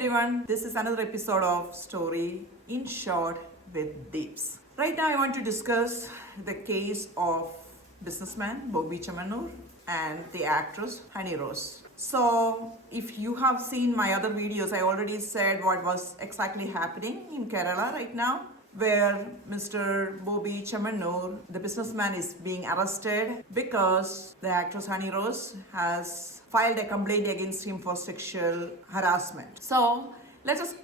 everyone, this is another episode of Story in Short with Deeps. Right now I want to discuss the case of businessman Bobby Chemmanur and the actress Honey Rose. So if you have seen my other videos, I already said what was exactly happening in Kerala right now, where Mr. Bobby Chemmanur, the businessman, is being arrested because the actress Honey Rose has filed a complaint against him for sexual harassment. So let us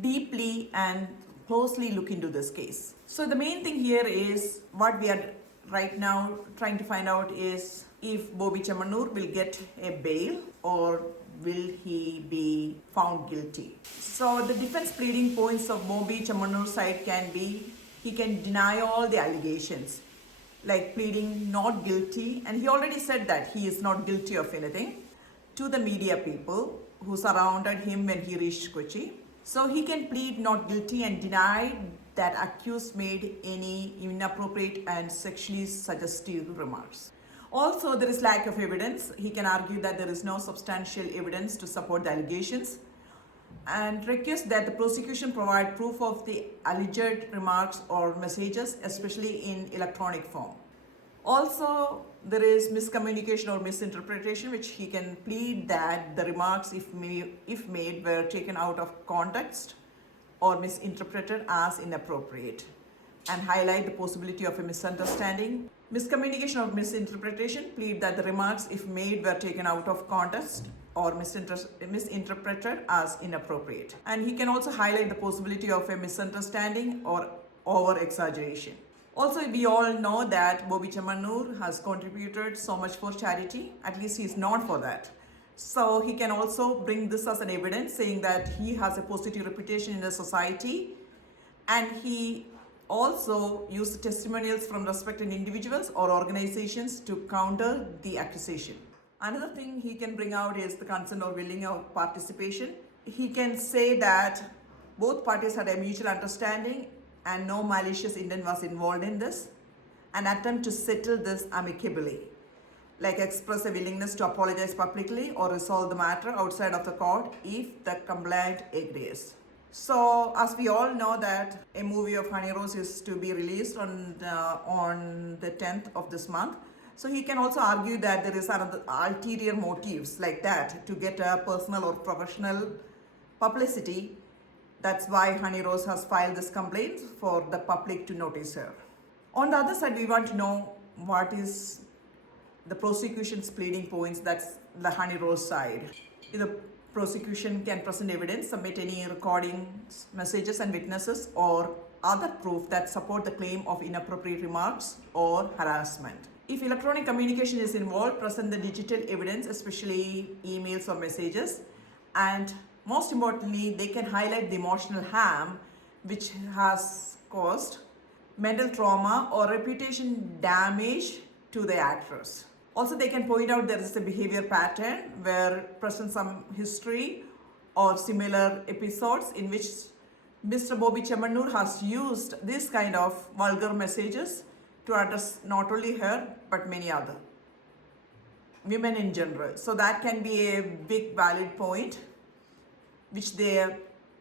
deeply and closely look into this case. So the main thing here is what we are right now trying to find out is if Bobby Chemmanur will get a bail or will he be found guilty. So the defense pleading points of Bobby Chemmanur's side can be he can deny all the allegations, like pleading not guilty, and he already said that he is not guilty of anything to the media people who surrounded him when he reached Kochi. So he can plead not guilty and deny that accused made any inappropriate and sexually suggestive remarks. Also, there is lack of evidence. He can argue that there is no substantial evidence to support the allegations and request that the prosecution provide proof of the alleged remarks or messages, especially in electronic form. Also, there is miscommunication or misinterpretation, which he can plead that the remarks, if made, were taken out of context or misinterpreted as inappropriate, and highlight the possibility of a misunderstanding. Miscommunication or misinterpretation, plead that the remarks, if made, were taken out of context or misinterpreted as inappropriate. And he can also highlight the possibility of a misunderstanding or over-exaggeration. Also, we all know that Bobby Chemmanur has contributed so much for charity, at least he is known for that. So he can also bring this as an evidence saying that he has a positive reputation in the society, and he also used testimonials from respected individuals or organizations to counter the accusation. Another thing he can bring out is the consent or willing of participation. He can say that both parties had a mutual understanding and no malicious intent was involved in this, and attempt to settle this amicably, like express a willingness to apologize publicly or resolve the matter outside of the court if the complainant agrees. So, as we all know that a movie of Honey Rose is to be released on the 10th of this month. So he can also argue that there is another ulterior motives like that to get a personal or professional publicity. That's why Honey Rose has filed this complaint for the public to notice her. On the other side, we want to know what is the prosecution's pleading points. That's the Honey Rose side. The prosecution can present evidence, submit any recordings, messages and witnesses or other proof that support the claim of inappropriate remarks or harassment. If electronic communication is involved, present the digital evidence, especially emails or messages, and most importantly, they can highlight the emotional harm which has caused mental trauma or reputation damage to the actress. Also, they can point out there is a behavior pattern where present some history or similar episodes in which Mr. Bobby Chemmanur has used this kind of vulgar messages to address not only her but many other women in general. So that can be a big valid point which the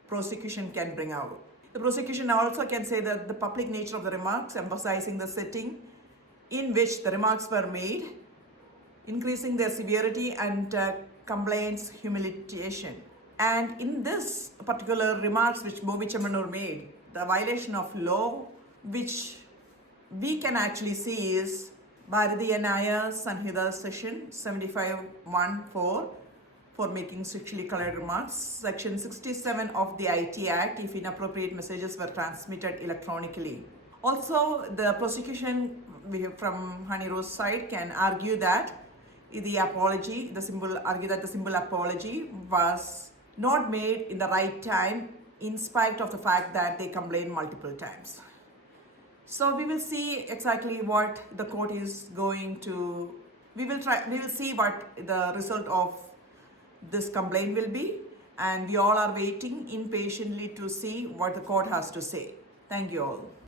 prosecution can bring out. The prosecution also can say that the public nature of the remarks, emphasizing the setting in which the remarks were made, increasing their severity and complaints humiliation. And in this particular remarks which Bobby Chemmanur made, the violation of law which we can actually see is Bharatiya Nyaya Sanhita section 75(1)(4) for making sexually colored remarks, section 67 of the IT Act if inappropriate messages were transmitted electronically. Also, the prosecution from Honey Rose side can argue that the apology, the simple apology was not made in the right time in spite of the fact that they complained multiple times. So we will see exactly what the court is going to, we will see what the result of this complaint will be, and we all are waiting impatiently to see what the court has to say. Thank you all.